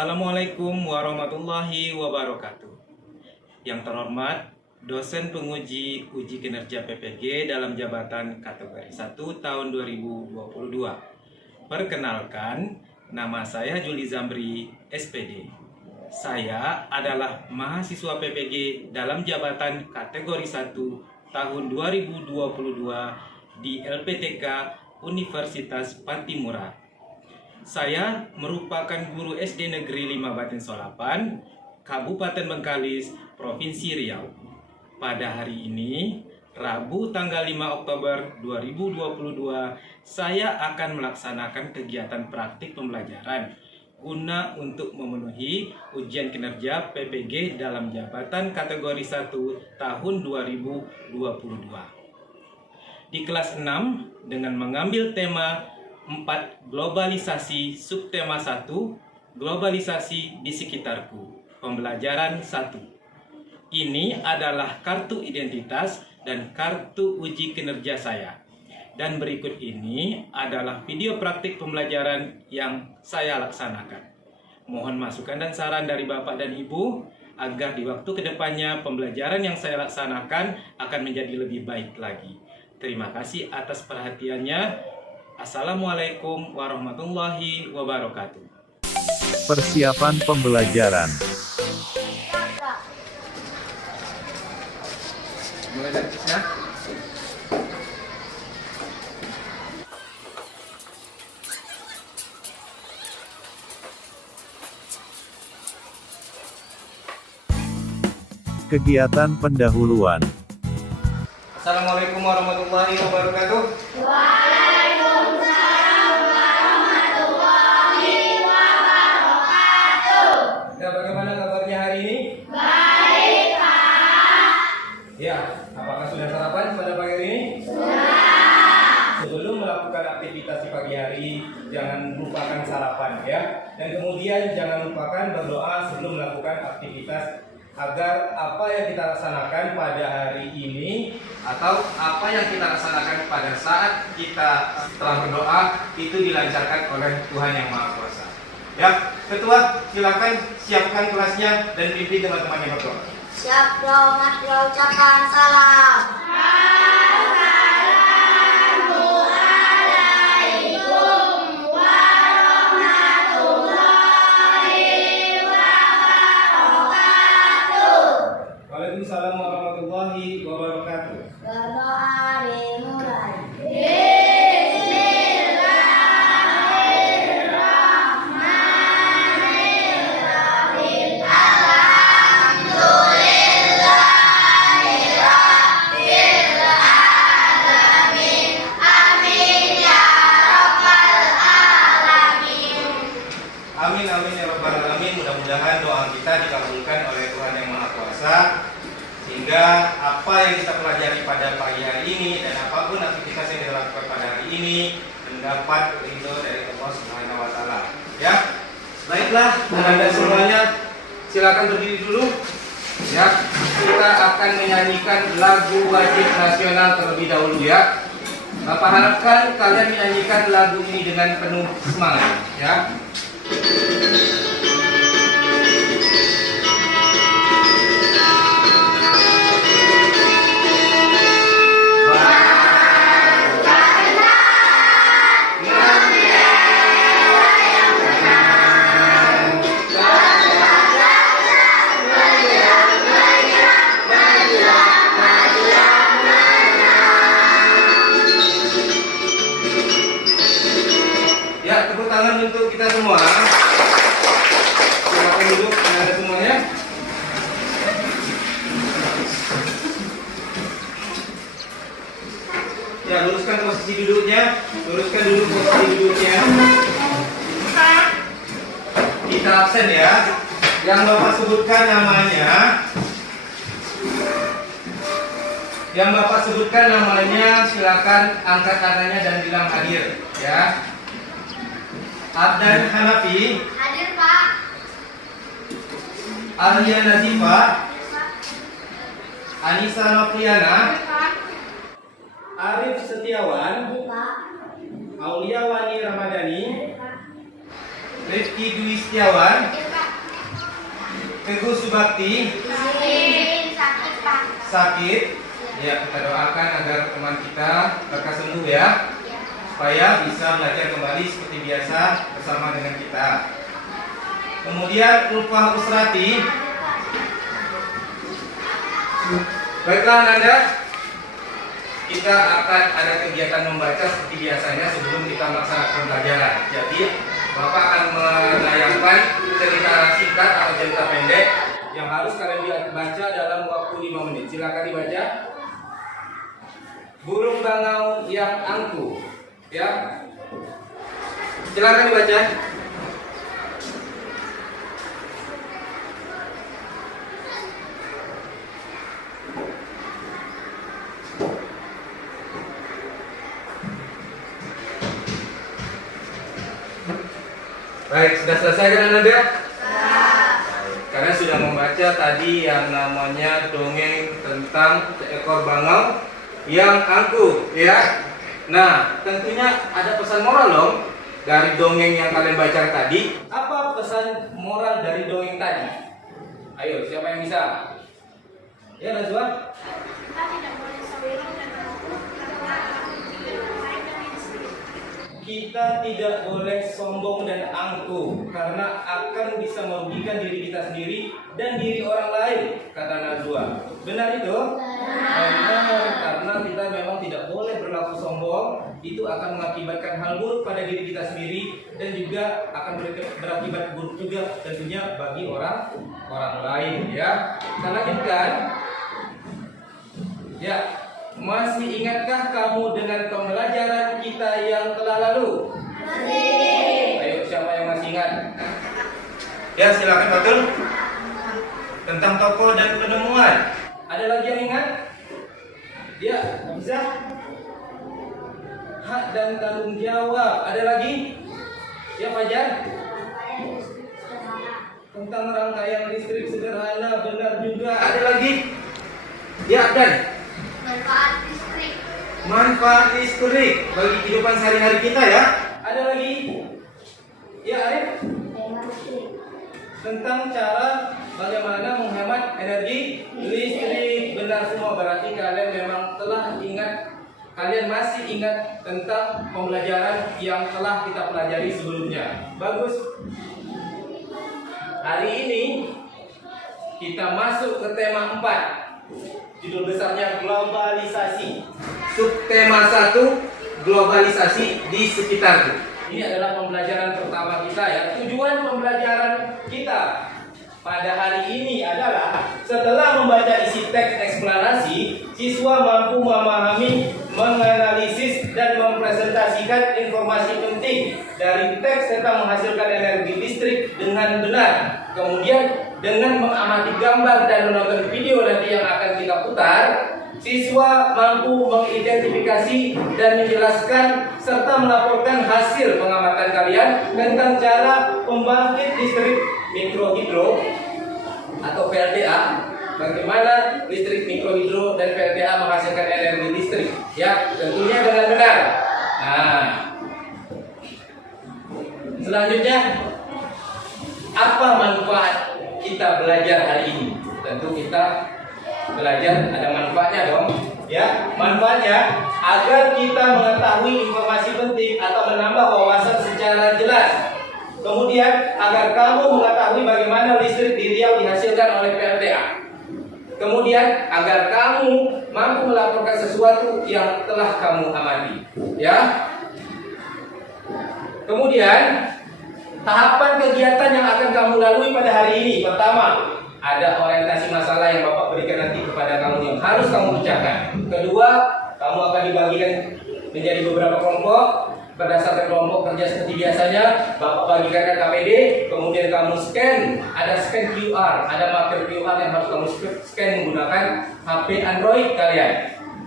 Assalamualaikum warahmatullahi wabarakatuh. Yang terhormat, dosen penguji uji kinerja PPG dalam jabatan kategori 1 tahun 2022. Perkenalkan, nama saya Juli Zamri, SPD. Saya adalah mahasiswa PPG dalam jabatan kategori 1 tahun 2022 di LPTK Universitas Patimura. Saya merupakan guru SD Negeri 5 Batin Solapan, Kabupaten Bengkalis, Provinsi Riau. Pada hari ini, Rabu tanggal 5 Oktober 2022, saya akan melaksanakan kegiatan praktik pembelajaran guna untuk memenuhi ujian kinerja PPG dalam jabatan kategori 1 tahun 2022. Di kelas 6 dengan mengambil tema 4 globalisasi, subtema 1 globalisasi di sekitarku, pembelajaran 1. Ini adalah kartu identitas dan kartu uji kinerja saya. Dan berikut ini adalah video praktik pembelajaran yang saya laksanakan. Mohon masukan dan saran dari Bapak dan Ibu agar di waktu kedepannya pembelajaran yang saya laksanakan akan menjadi lebih baik lagi. Terima kasih atas perhatiannya. Assalamualaikum warahmatullahi wabarakatuh. Persiapan pembelajaran. Mulai dari Kisna. Kegiatan pendahuluan. Assalamualaikum warahmatullahi wabarakatuh. Ya, bagaimana kabarnya hari ini? Baik, Pak. Ya, apakah sudah sarapan pada pagi hari ini? Sudah. Sebelum melakukan aktivitas di pagi hari, jangan lupakan sarapan ya. Dan kemudian jangan lupakan berdoa sebelum melakukan aktivitas agar apa yang kita laksanakan pada hari ini atau apa yang kita laksanakan pada saat kita setelah berdoa itu dilancarkan oleh Tuhan Yang Maha Kuasa. Ya, Ketua, silakan siapkan kelasnya dan pimpin teman-teman yang berdoa. Siap, bro. Mas, bro. Ucapkan salam. Assalamualaikum warahmatullahi wabarakatuh. Waalaikumsalam warahmatullahi wabarakatuh. Berdoa dimulai. Amin amin ya rabbal alamin. Mudah-mudahan doa kita dikabulkan oleh Tuhan Yang Maha Kuasa sehingga apa yang kita pelajari pada pagi hari ini dan apapun aktivitas yang kita lakukan pada hari ini mendapat ridho dari Allah Subhanahu wa taala. Ya. Baiklah, Anda semuanya silakan berdiri dulu. Ya, kita akan menyanyikan lagu wajib nasional terlebih dahulu ya. Bapak harapkan kalian menyanyikan lagu ini dengan penuh semangat ya. Ya, tepuk tangan untuk kita semua. Silakan duduk Anda semuanya. Ya, luruskan posisi duduknya. Luruskan dulu posisi duduknya. Kita absen ya. Yang Bapak sebutkan namanya. Yang Bapak sebutkan namanya silakan angkat tangannya dan bilang hadir ya. Abdan Hanafi, Hadir, Pak. Arya Nazifa, Anissa Nopriana, Hadir, Pak. Arif Setiawan, Hadir, Pak. Aulia Wani Ramadhani, Hadir, Pak. Rifki Dwi Setiawan, Hadir, Pak. Teguh Subakti sakit Pak. sakit. Ya, kita doakan agar teman kita lekas sembuh ya, supaya bisa belajar kembali seperti biasa bersama dengan kita. Kemudian Ulfah Usrati. Baiklah Nanda, kita akan ada kegiatan membaca seperti biasanya sebelum kita melaksanakan pembelajaran. Jadi Bapak akan menayangkan cerita singkat atau cerita pendek yang harus kalian baca dalam waktu 5 menit. Silakan dibaca. Burung bangau yang angkuh, ya. Silakan dibaca. Baik, sudah selesai kan Anda? Karena sudah membaca tadi yang namanya dongeng tentang seekor bangau yang angkuh, ya. Nah, tentunya ada pesan moral dong dari dongeng yang kalian baca tadi. Apa pesan moral dari dongeng tadi? Ayo, siapa yang bisa? Ya, Najwa. Kita tidak boleh sombong dan Kita tidak boleh sombong dan angkuh karena akan bisa merugikan diri kita sendiri dan diri orang lain, kata Najwa. Benar itu? Benar, karena kita memang tidak boleh berlaku sombong. Itu akan mengakibatkan hal buruk pada diri kita sendiri dan juga akan berakibat buruk juga tentunya bagi orang lain, ya. Kita lanjutkan. Ya. Masih ingatkah kamu dengan pembelajaran kita yang telah lalu? Masih. Ayo, siapa yang masih ingat? Ya, silakan Fatul. Tentang tokoh dan penemuan. Ada lagi yang ingat? Ya, bisa. Hak dan tanggung jawab. Ada lagi? Ya, Fajar. Tentang rangkaian listrik sederhana. Benar juga. Ada lagi? Ya, Dan. Manfaat listrik. Manfaat listrik bagi kehidupan sehari-hari kita ya. Ada lagi? Ya, Arif. Tentang cara bagaimana menghemat energi listrik. Benar semua, berarti kalian memang telah ingat. Kalian masih ingat tentang pembelajaran yang telah kita pelajari sebelumnya. Bagus. Hari ini kita masuk ke tema 4. Judul besarnya globalisasi. Subtema 1, globalisasi di sekitarku. Ini adalah pembelajaran pertama kita ya. Tujuan pembelajaran kita pada hari ini adalah setelah membaca isi teks eksplanasi, siswa mampu memahami, menganalisis dan mempresentasikan informasi penting dari teks tentang menghasilkan energi listrik dengan benar. Kemudian dengan mengamati gambar dan menonton video nanti yang akan kita putar, siswa mampu mengidentifikasi dan menjelaskan serta melaporkan hasil pengamatan kalian tentang cara pembangkit listrik mikrohidro atau PLTA. Bagaimana listrik mikrohidro dan PLTA menghasilkan energi listrik, ya, tentunya dengan benar. Nah, selanjutnya apa manfaat kita belajar hari ini? Tentu kita belajar ada manfaatnya dong, ya. Manfaatnya agar kita mengetahui informasi penting atau menambah wawasan secara jelas. Kemudian agar kamu mengetahui bagaimana listrik di Riau dihasilkan oleh PLTA. Kemudian agar kamu mampu melaporkan sesuatu yang telah kamu amati, ya. Kemudian tahapan kegiatan yang akan kamu lalui pada hari ini. Pertama, ada orientasi masalah yang Bapak berikan nanti kepada kamu yang harus kamu ucapkan. Kedua, kamu akan dibagikan menjadi beberapa kelompok. Berdasarkan kelompok kerja seperti biasanya, Bapak bagikan ke KPD, kemudian kamu scan, ada scan QR, ada marker QR yang harus kamu scan menggunakan HP Android kalian.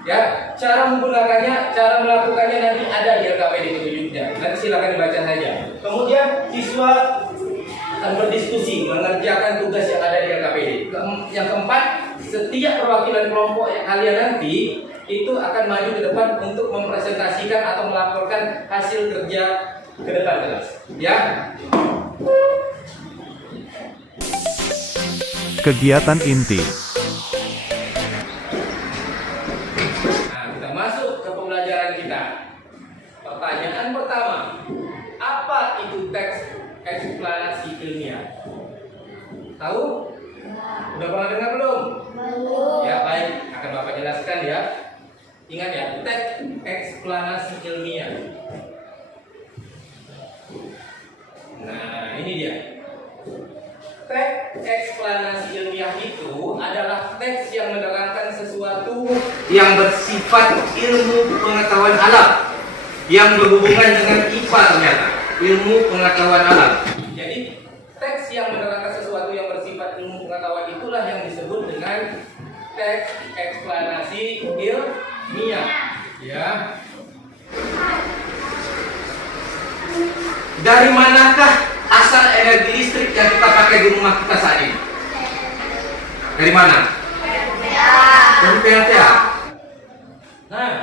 Ya, cara menggunakannya, cara melakukannya nanti ada di LKPD petunjuknya. Nanti silakan dibaca saja. Kemudian siswa akan berdiskusi mengerjakan tugas yang ada di LKPD. Yang keempat, setiap perwakilan kelompok yang kalian nanti itu akan maju ke depan untuk mempresentasikan atau melaporkan hasil kerja ke depan kelas. Ya. Kegiatan inti. Nah, kita masuk ke pembelajaran kita. Pertanyaan pertama, apa itu teks eksplanasi ilmiah? Tahu? Udah pernah dengar belum? Ya, baik, akan Bapak jelaskan ya. Ingat ya, teks eksplanasi ilmiah. Nah, ini dia. Teks eksplanasi ilmiah itu adalah teks yang menerangkan sesuatu yang bersifat ilmu pengetahuan alam, yang berhubungan dengan IPA ternyata, ilmu pengetahuan alam. Jadi, teks yang menerangkan sesuatu yang bersifat ilmu pengetahuan itulah yang disebut dengan teks eksplanasi ilmiah. Ya. Dari manakah asal energi listrik yang kita pakai di rumah kita saat ini? Dari mana? Dari PLTA. Nah,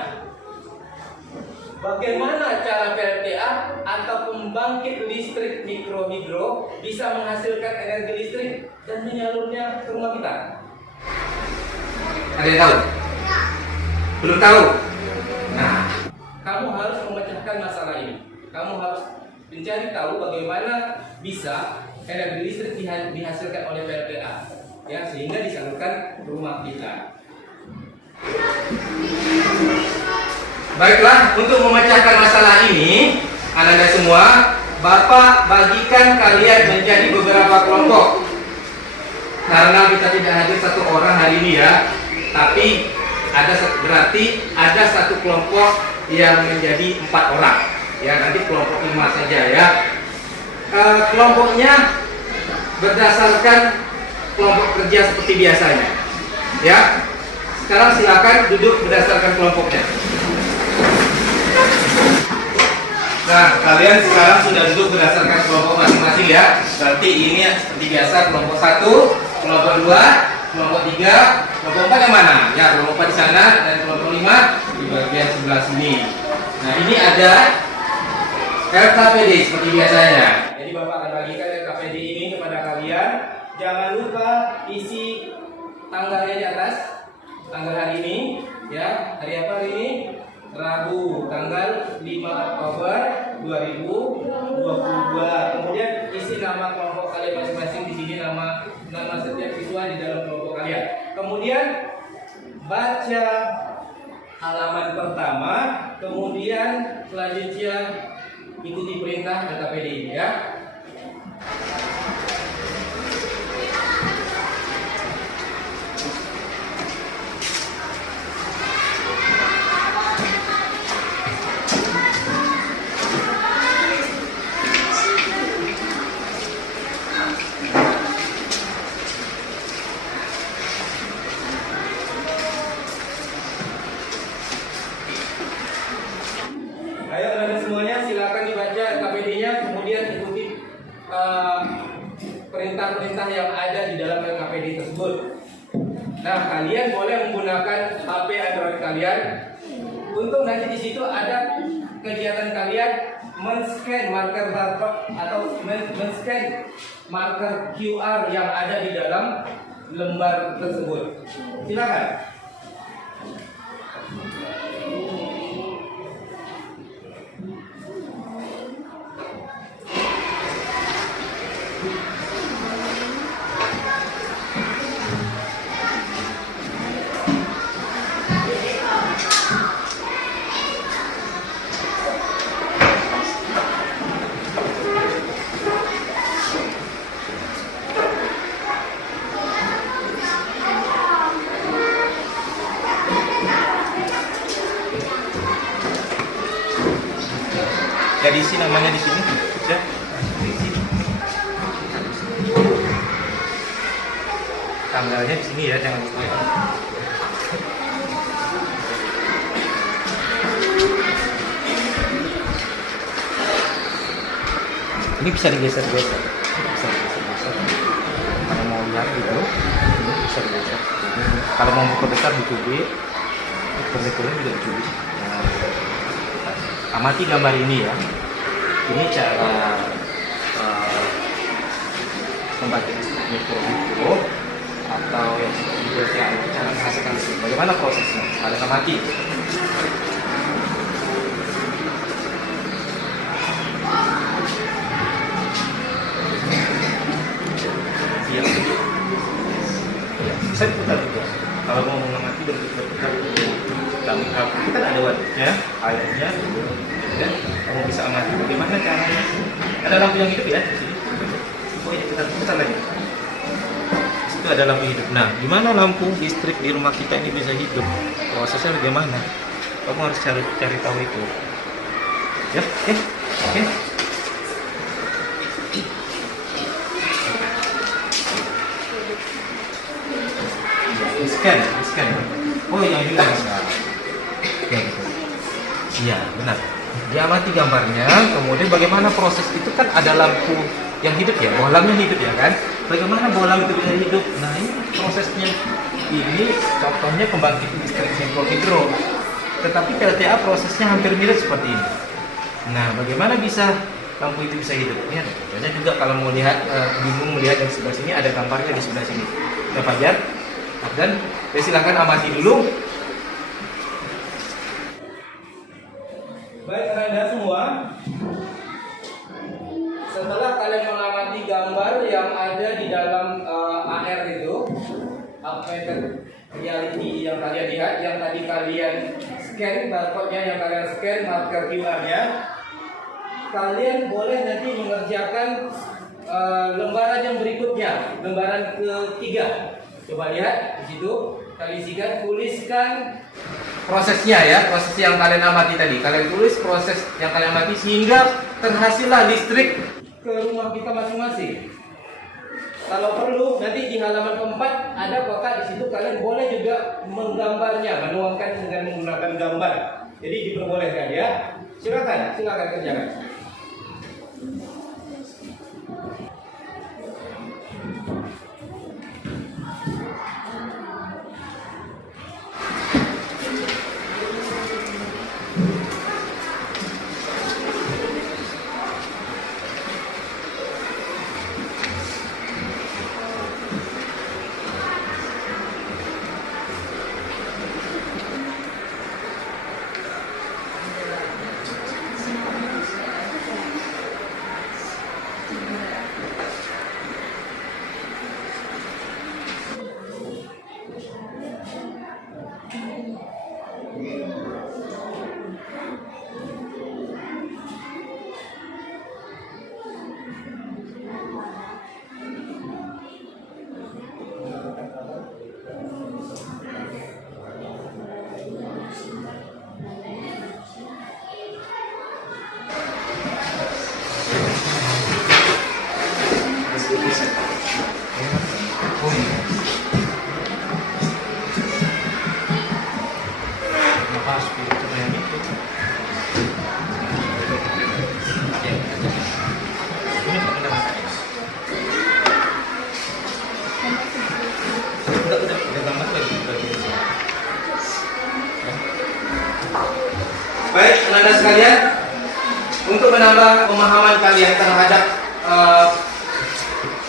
bagaimana cara PLTA atau pembangkit listrik mikrohidro bisa menghasilkan energi listrik dan menyalurnya ke rumah kita? Ada yang tahu? Belum tahu? Nah, kamu harus memecahkan masalah ini. Kamu harus mencari tahu bagaimana bisa energi listrik dihasilkan oleh PLTA, ya, sehingga disalurkan ke rumah kita. Baiklah, untuk memecahkan masalah ini, Anda semua, Bapak bagikan kalian menjadi beberapa kelompok. Karena kita tidak hadir satu orang hari ini ya, tapi berarti ada satu kelompok yang menjadi 4 orang. Ya, nanti kelompok 5 saja ya. Kelompoknya berdasarkan kelompok kerja seperti biasanya. Ya. Sekarang silakan duduk berdasarkan kelompoknya. Nah, kalian sekarang sudah duduk berdasarkan kelompok masing-masing ya. Berarti ini seperti biasa kelompok 1, kelompok 2, kelompok 3, kelompok 4 yang mana? Ya, kelompok 4 di sana dan kelompok 5 di bagian sebelah sini. Nah, ini ada LKPD seperti biasanya. Jadi Bapak akan bagikan LKPD ini kepada kalian. Jangan lupa isi tanggalnya di atas. Tanggal hari ini, ya. Hari apa hari ini? Rabu, tanggal 5 Oktober 2022. Kemudian isi nama kelompok kalian masing-masing di sini, nama setiap siswa di dalam kelompok kalian. Kemudian baca halaman pertama, kemudian selanjutnya ikuti perintah LKPD ini ya. Ayo Anda semuanya silakan dibaca LKPD-nya, kemudian ikuti perintah-perintah yang ada di dalam LKPD tersebut. Nah, kalian boleh menggunakan HP Android kalian. Untuk nanti di situ ada kegiatan kalian men-scan marker barcode atau men-scan marker QR yang ada di dalam lembar tersebut. Silakan. Ya, diisi namanya di sini. Ya. Tanggalnya di sini ya, jangan lupa ya. Ini bisa digeser-geser. Kalau mau lihat gitu, ini bisa digeser. Kalau mau memperbesar di cubit, perbedaannya juga di cubit. Amati gambar ini ya. Ini cara membaca mikrohidro atau yang seperti cara menghasilkan listrik. Bagaimana prosesnya? Kalian amati. Iya. Bisa diputar juga. Kalau mau mengamati dan berputar, kita kan ada wadahnya, airnya, dan kamu bisa amati bagaimana caranya. Ada lampu yang hidup ya di sini. Oh iya, kita putar lagi. Di situ ada lampu hidup. Nah, gimana lampu listrik di rumah kita ini bisa hidup? Prosesnya bagaimana? Kamu harus cari tahu itu. Ya, oke. Scan. Oh yang ini bisa. Ya gitu. Iya benar. Diamati gambarnya, kemudian bagaimana proses itu kan ada lampu yang hidup ya, bolamnya hidup ya kan? Bagaimana bolam itu bisa hidup? Nah ini prosesnya. Ini contohnya pembangkit listrik hidro. Tetapi PLTA prosesnya hampir mirip seperti ini. Nah bagaimana bisa lampu itu bisa hidup? Lihat, ada juga kalau mau lihat bingung melihat dari sebelah sini ada gambarnya di sebelah sini. Kita Fajar. Dan silakan amati dulu. Baik Anda semua, setelah kalian mengamati gambar yang ada di dalam AR itu, augmented reality yang kalian lihat, yang tadi kalian scan barcode-nya, yang kalian scan marker QR-nya, kalian boleh nanti mengerjakan lembaran yang berikutnya, lembaran ketiga. Coba lihat di situ, kalian isikan, tuliskan prosesnya ya, proses yang kalian amati tadi. Kalian tulis proses yang kalian amati sehingga terhasillah listrik ke rumah kita masing-masing. Kalau perlu nanti di halaman keempat ada kotak di situ, kalian boleh juga menggambarnya, menuangkan dengan menggunakan gambar. Jadi diperbolehkan ya. Silakan kerjakan. Baik, teman-teman sekalian, untuk menambah pemahaman kalian terhadap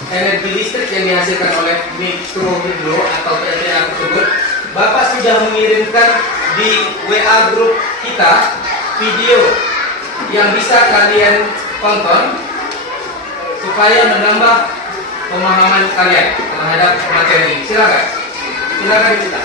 energi listrik yang dihasilkan oleh mikrohidro atau PLTA tersebut, Bapak sudah mengirimkan di WA grup kita video yang bisa kalian tonton supaya menambah pemahaman kalian terhadap materi ini. Silakan kita.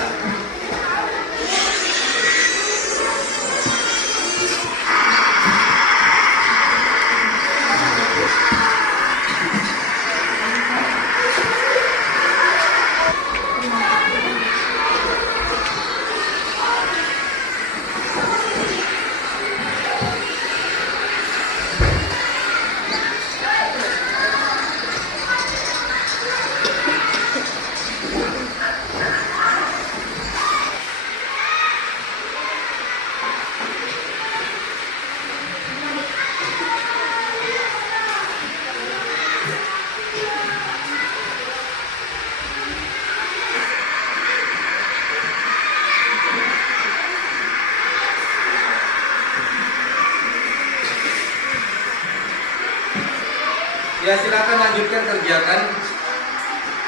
Ya silakan lanjutkan kerjakan.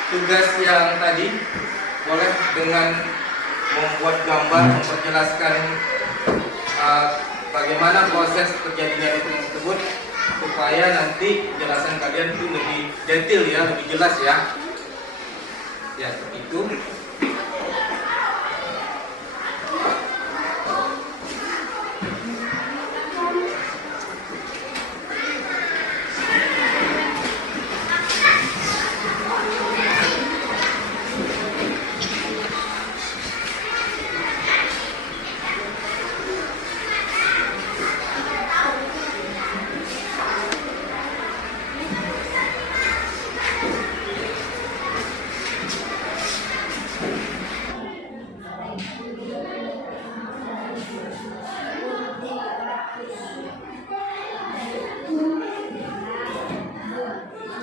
tugas yang tadi boleh dengan membuat gambar memperjelaskan bagaimana proses terjadinya itu tersebut supaya nanti penjelasan kalian itu lebih detail ya, lebih jelas ya. Ya, seperti itu.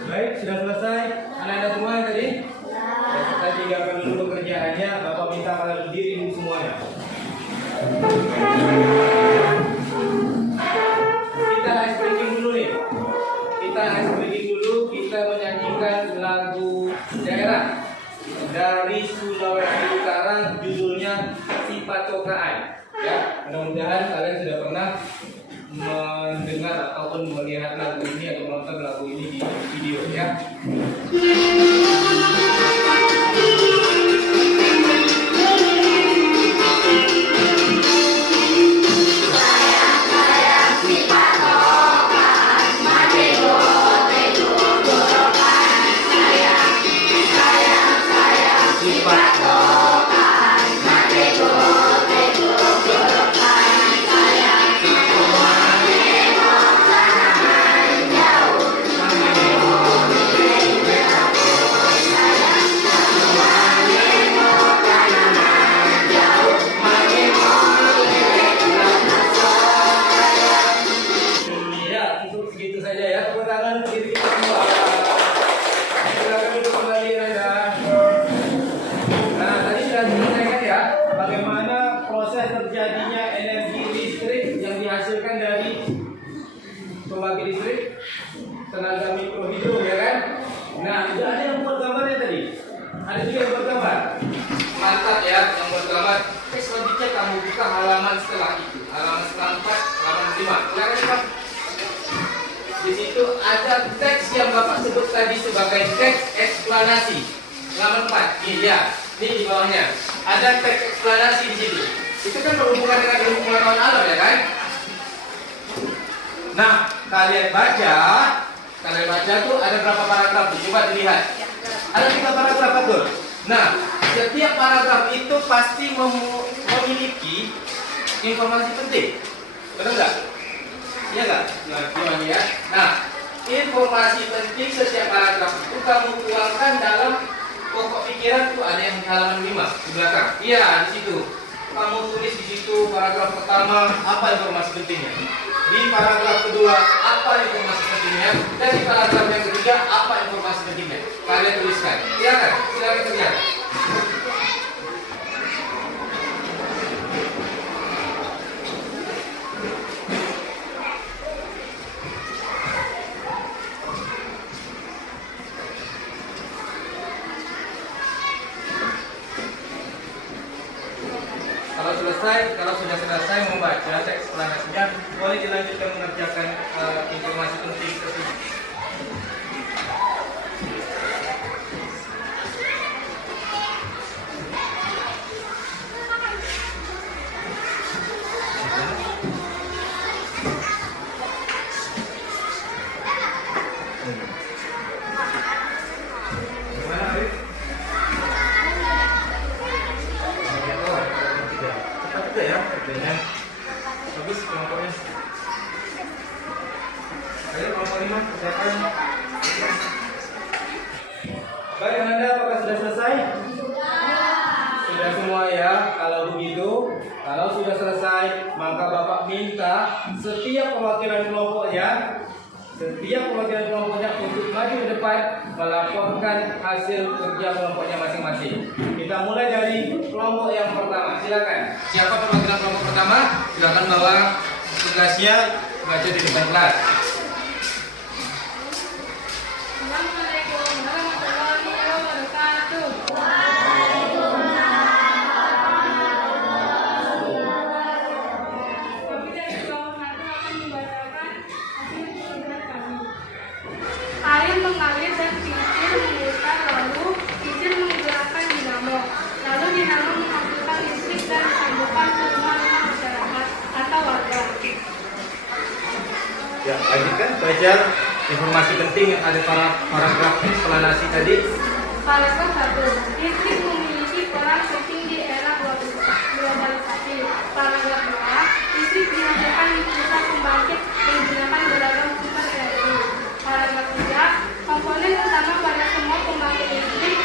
Baik, sudah selesai. Anak-anak semua yang tadi? Kita tinggalkan dulu pekerjaannya. Bapak minta kalian berdiri dulu semuanya. Kita ice breaking dulu nih. Kita ice breaking dulu. Kita menyanyikan lagu daerah dari Sulawesi Utara, judulnya Sipatokaan. Ya, mudah-mudahan kalian sudah pernah mendengar ataupun melihat lagu ini atau menonton lagu ini di video ya. Segitu saja ya, tepuk tangan untuk diri kita semua. Silakan duduk kembali Anda. Nah, tadi sudah disampaikan ya, bagaimana proses terjadinya energi listrik yang dihasilkan dari pembangkit listrik tenaga mikrohidro ya kan? Nah, sudah ada yang buat gambarnya tadi. Ada juga yang buat gambar. Mantap ya, yang buat gambar. Selanjutnya kamu buka halaman setelah itu. Halaman setelah 4, halaman 5. Silakan Pak. Di situ ada teks yang Bapak sebut tadi sebagai teks eksplanasi. Halaman 4. Ini ya. Ini di bawahnya. Ada teks eksplanasi di situ. Itu kan berhubungan dengan ilmu pengetahuan alam ya kan? Nah, kalian baca tuh ada berapa paragraf tuh? Coba dilihat. Ada 3 paragraf betul. Nah, setiap paragraf itu pasti memiliki informasi penting. Betul nggak? Iya nggak? Nah, gimana ya? Nah, informasi penting setiap paragraf itu kamu tuangkan dalam pokok pikiran tuh ada yang di halaman 5 di belakang. Iya, di situ. Kamu tulis di situ paragraf pertama apa informasi pentingnya. Di paragraf kedua apa informasi pentingnya. Dan di paragraf yang ketiga apa informasi pentingnya. Kalian tuliskan. Silakan, silakan kerja. Kalau sudah selesai membaca teks eksplanasinya, boleh dilanjutkan mengerjakan informasi penting tersebut. Gimana, Arif? Ya, dengan bagus kelompoknya. Ayo kelompok 5 kerjakan. Baik Anda, apakah sudah selesai? Sudah semua ya. Kalau begitu, kalau sudah selesai, maka Bapak minta setiap perwakilan kelompoknya untuk maju ke depan melaporkan hasil kerja kelompoknya masing-masing. Kita mulai dari kelompok yang pertama. Silakan. Siapa perwakilan kelompok pertama? Silakan bawa tugasnya baca di depan kelas. Assalamualaikum warahmatullahi wabarakatuh. Lanjutkan baca informasi penting yang ada pada paragraf eksplanasi tadi. Paragraf 1. Listrik memiliki peran penting di era globalisasi. Paragraf 2. Listrik dihasilkan di pusat pembangkit menggunakan beragam sumber energi. Paragraf 3. Komponen utama pada semua pembangkit listrik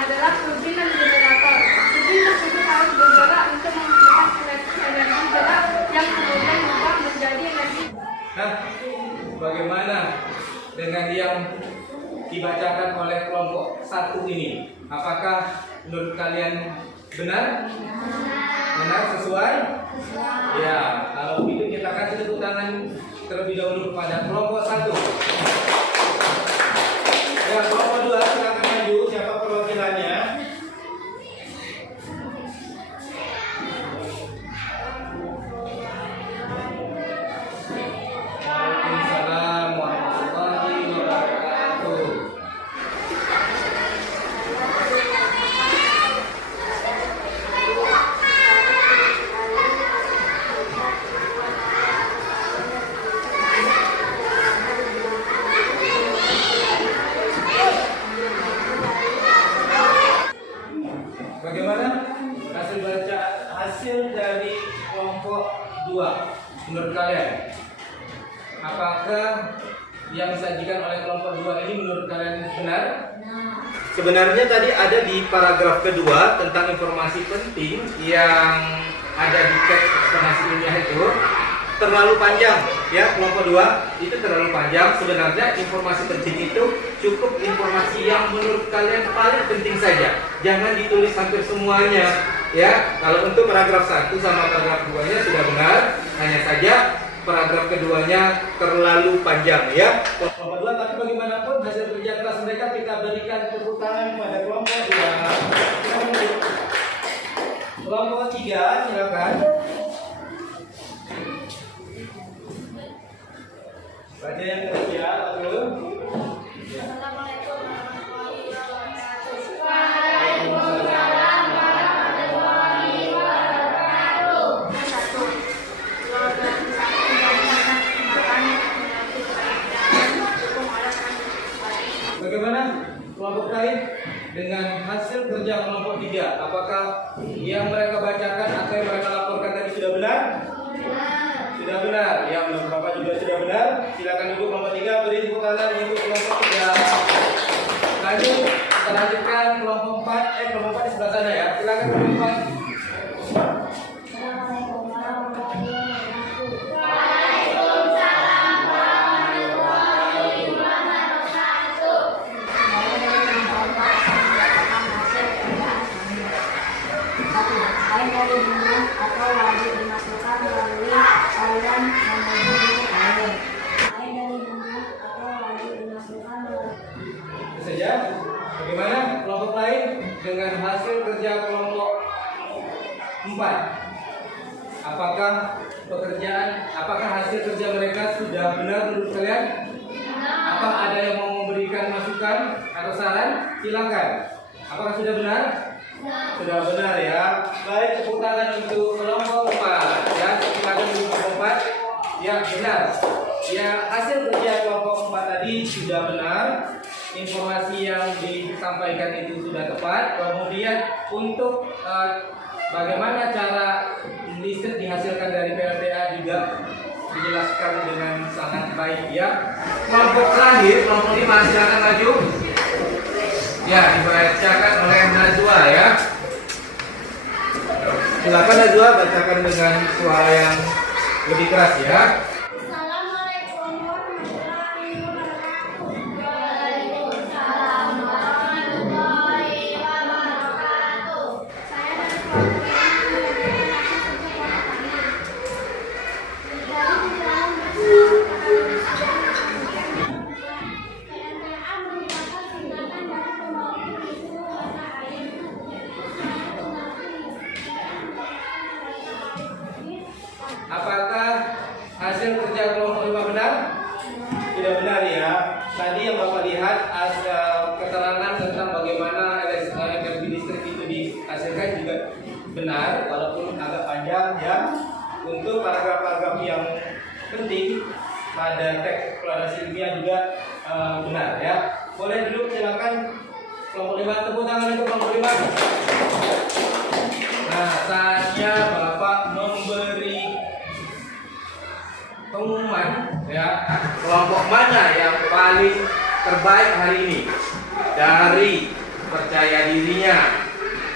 adalah turbin dan generator. Turbin tersebut harus bergerak untuk menghasilkan energi gerak yang kemudian berubah menjadi energi. Nah, bagaimana dengan yang dibacakan oleh kelompok 1 ini? Apakah menurut kalian benar? Benar, sesuai? Ya, kalau begitu kita kasih tepuk tangan terlebih dahulu kepada kelompok 1. Ya, kelompok 2 silakan maju. Siapa perwakilannya? Waalaikumsalam warahmatullahi wabarakatuh. Bagaimana hasil dari kelompok 2 menurut kalian? Apakah yang disajikan oleh kelompok 2 ini menurut kalian benar? Sebenarnya tadi ada di paragraf kedua tentang informasi penting yang ada di teks eksplanasi ilmiah itu terlalu panjang, ya. Kelompok 2 itu terlalu panjang. Sebenarnya informasi penting itu cukup informasi yang menurut kalian paling penting saja. Jangan ditulis hampir semuanya, ya. Kalau untuk paragraf 1 sama paragraf 2-nya sudah benar, hanya saja paragraf keduanya terlalu panjang, ya. Kelompok 2, tapi bagaimanapun hasil kerja keras mereka kita berikan tepuk tangan kepada kelompok 2. Kelompok 3 silakan. Baca yang ketiga, lalu. Ya. Assalamualaikum warahmatullahi wabarakatuh. Waalaikumsalam warahmatullahi wabarakatuh. 1. Globalisasi menjadi didukung oleh peran. Bagaimana kelompok lain dengan hasil kerja kelompok 3? Apakah yang mereka bacakan atau yang mereka laporkan tadi sudah benar? Sudah benar. Ya, menurut Bapak juga sudah benar. Silakan duduk kelompok 3, beri tepuk tangan untuk kelompok 3. Lanjut, kita lanjutkan kelompok 4. Kelompok 4 di sebelah sana, ya. Silakan kelompok 4. Assalamualaikum warahmatullahi wabarakatuh. Waalaikumsalam warahmatullahi wabarakatuh. Saya dari kelompok 4 akan mendapatkan hasil kerjaan kami. 1. Air dari bumi atau wajib dimasukkan melalui saluran menuju bilik air. Air dari bumi atau wajib dimasukkan melalui. Itu saja. Bagaimana kelompok lain dengan hasil kerja kelompok 4? Apakah hasil kerja mereka sudah benar menurut kalian? Apa ada yang mau memberikan masukan atau saran? Silakan. Apakah sudah benar? Sudah benar, ya. Baik, tepuk tangan untuk kelompok 4. Ya, silakan untuk kelompok 4. Ya, benar. Ya, hasil kerja kelompok 4 tadi sudah benar. Informasi yang disampaikan itu sudah tepat. Kemudian untuk bagaimana cara listrik dihasilkan dari PLTA juga dijelaskan dengan sangat baik, ya. Kelompok terakhir, kelompok 5, silakan maju. Ya, dibacakan oleh Najwa, ya. Silakan Najwa, bacakan dengan suara yang lebih keras, ya. Assalamualaikum warahmatullahi wabarakatuh. Waalaikumsalam warahmatullahi wabarakatuh. Saya dari kelompok yang menyampaikan hasil kerja kelompok kami. Dari penjelasan PLTA merupakan singkatan dari pembangkit listrik tenaga air. Apakah hasil kerja kelompok 5 benar? Tidak benar, ya. Tadi yang Bapak lihat keterangan tentang bagaimana energi listrik itu dihasilkan juga benar, walaupun agak panjang, ya. Untuk paragraf-paragraf yang penting pada teks eksplorasi ilmiah juga benar ya. Boleh duduk, silakan. Kelompok 5, tepuk tangan untuk kelompok 5. Nah, saatnya Bapak memberi pengumuman ya, kelompok mana yang paling terbaik hari ini dari percaya dirinya,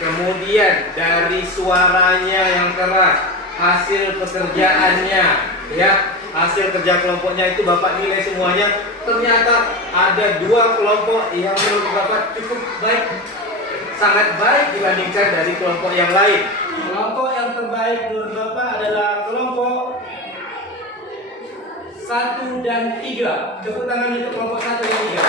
kemudian dari suaranya yang keras, hasil pekerjaannya ya, hasil kerja kelompoknya itu Bapak nilai semuanya. Ternyata ada 2 kelompok yang menurut Bapak cukup baik, sangat baik dibandingkan dari kelompok yang lain. Kelompok yang terbaik menurut Bapak adalah kelompok 1 dan 3. Tepuk tangan untuk kelompok 1 dan 3.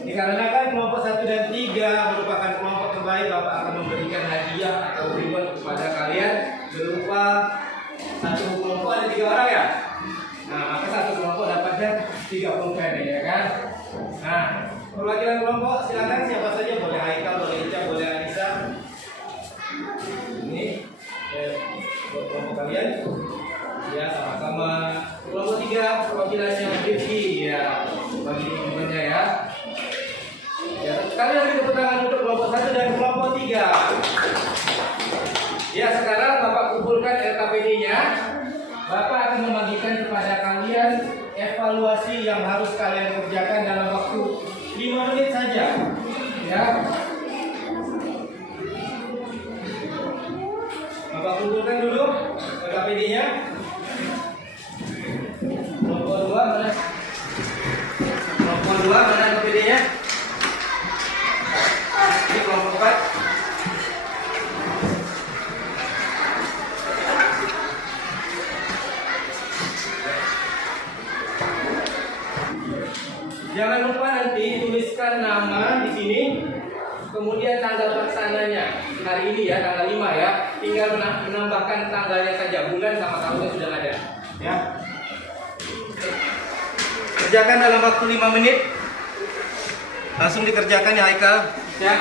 Dikarenakan kelompok 1 dan 3 merupakan kelompok terbaik, Bapak akan memberikan hadiah atau reward kepada kalian berupa satu kelompok ada 3 orang ya. Nah, maka satu kelompok dapatnya 30 kredit ya kan. Nah, perwakilan kelompok silakan, siapa saja, boleh Haikal, boleh Ica, boleh Anissa. Ini buat kelompok kalian. Ya, sama-sama. Kelompok 3 perwakilannya Rifki ya, bagi teman-temannya ya. Ya, sekali lagi tepuk tangan untuk kelompok 1 dan kelompok 3. Ya, sekarang Bapak kumpulkan LKPD-nya. Bapak akan membagikan kepada kalian evaluasi yang harus kalian kerjakan dalam waktu 5 menit saja. Ya. Bapak kumpulkan dulu LKPD-nya. Kelompok 2 mana? Kelompok 2 mana LKPD-nya? Ini kelompok 4. Jangan lupa nanti tuliskan nama di sini, kemudian tanggal pelaksananya hari ini ya, tanggal 5 ya. Tinggal menambahkan tanggalnya saja, bulan sama tahunnya sudah ada. Ya. Kerjakan dalam waktu 5 menit. Langsung dikerjakan ya Haikal. Ya.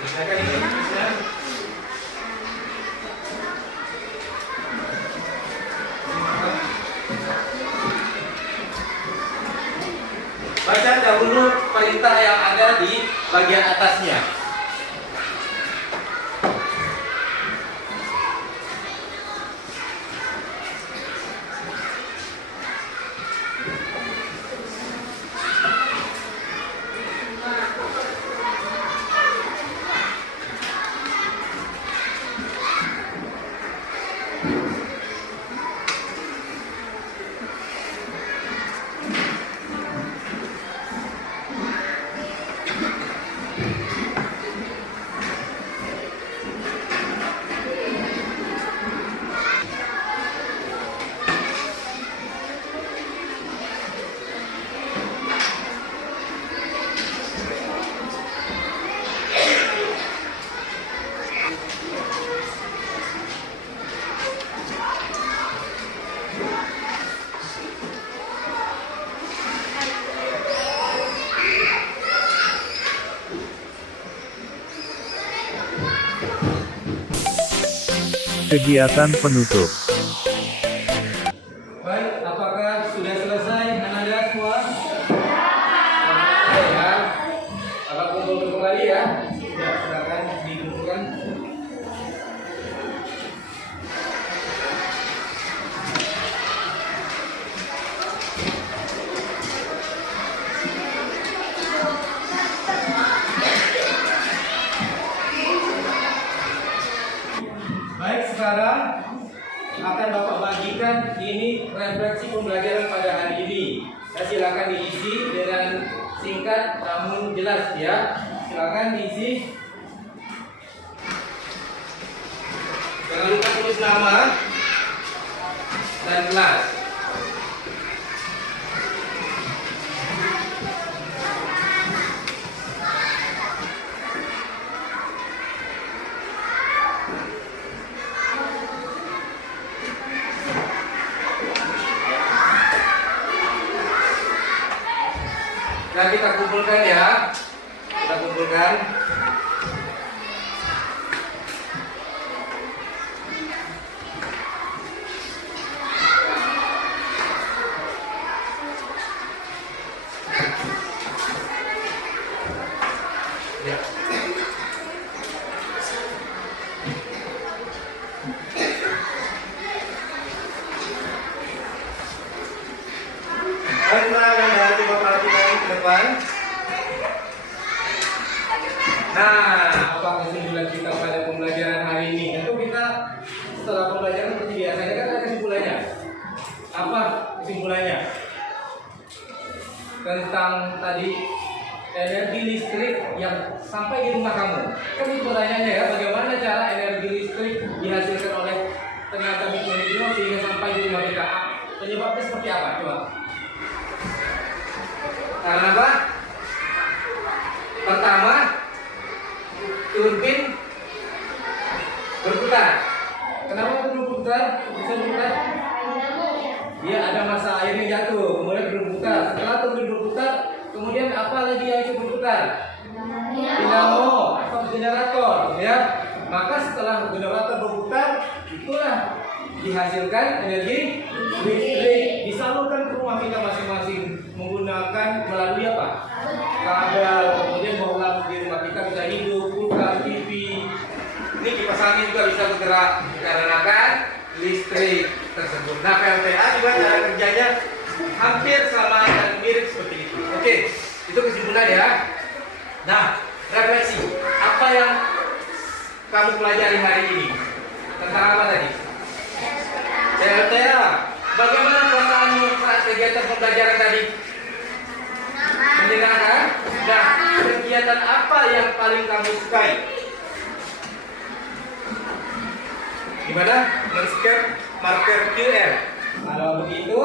Kerjakan ini. Ya. Baca dahulu perintah yang ada di bagian atasnya. Kegiatan penutup. Baik, apakah sudah selesai Anda semua? Selesai ya. Bapak kumpul kembali ya. Ya, silakan dikumpulkan. Baik, sekarang akan Bapak bagikan ini refleksi pembelajaran pada hari ini. Ya, silakan diisi dengan singkat namun jelas ya. Silakan diisi. Jangan lupa tulis nama dan kelas. Nah, kita kumpulkan ya. Kita kumpulkan. Ya. Baiklah, coba perhatikan ke depan. Nah, apa kesimpulan kita pada pembelajaran hari ini? Tentu kita setelah pembelajaran seperti biasanya kan ada kesimpulannya. Apa kesimpulannya? Tentang tadi energi listrik yang sampai di rumah kamu. Kan itu pertanyaannya ya, bagaimana cara energi listrik dihasilkan oleh tenaga mikrohidro sehingga sampai di rumah kita? Penyebabnya seperti apa? Coba. Karena apa? Pertama, turbin berputar. Kenapa berputar? Bisa berputar? Dia ada masa airnya jatuh, kemudian berputar. Setelah turbin berputar, kemudian apa lagi yang ikut berputar? Dinamo atau generator, ya. Maka setelah generator berputar, itulah dihasilkan energi listrik, disalurkan ke rumah kita masing-masing menggunakan melalui apa? Kabel. Kemudian bawa di rumah kita bisa hidup, kulkas, TV. Ini kipas angin juga bisa bergerak dikarenakan listrik tersebut. Nah, PLTA juga cara kerjanya hampir sama dan mirip seperti itu. Oke, itu kesimpulan ya. Nah, refleksi. Apa yang kamu pelajari hari ini? Tentang apa tadi? PLTA. Bagaimana perasaanmu saat kegiatan pembelajaran tadi? Menyenangkan? Nah, kegiatan apa yang paling kamu sukai? Gimana? Men-scan marker QR. Kalau begitu,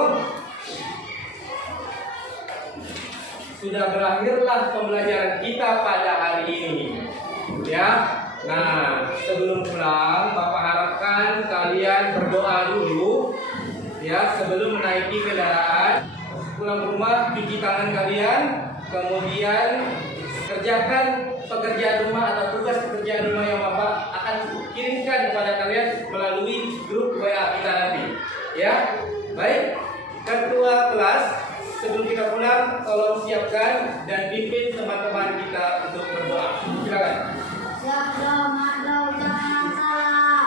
sudah berakhirlah pembelajaran kita pada hari ini. Ya. Nah, sebelum pulang, Bapak harapkan kalian berdoa dulu. Ya, sebelum menaiki kendaraan. Pulang rumah, cuci tangan kalian, kemudian kerjakan pekerjaan rumah atau tugas pekerjaan rumah yang Bapak akan kirimkan kepada kalian melalui grup WA kita nanti. Ya, baik. Ketua kelas, sebelum kita pulang, tolong siapkan dan pimpin teman-teman kita untuk berdoa. Silakan. Jangan salah.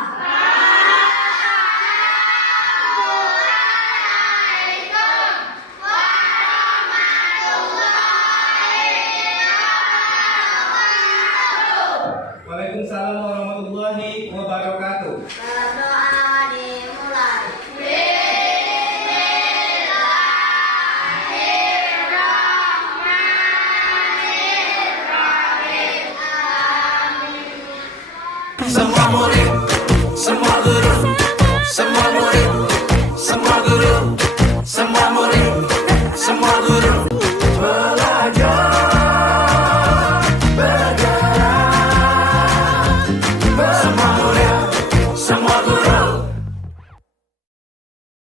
Waalaikumsalam warahmatullahi wabarakatuh. Berdoa dimulai. Semua murid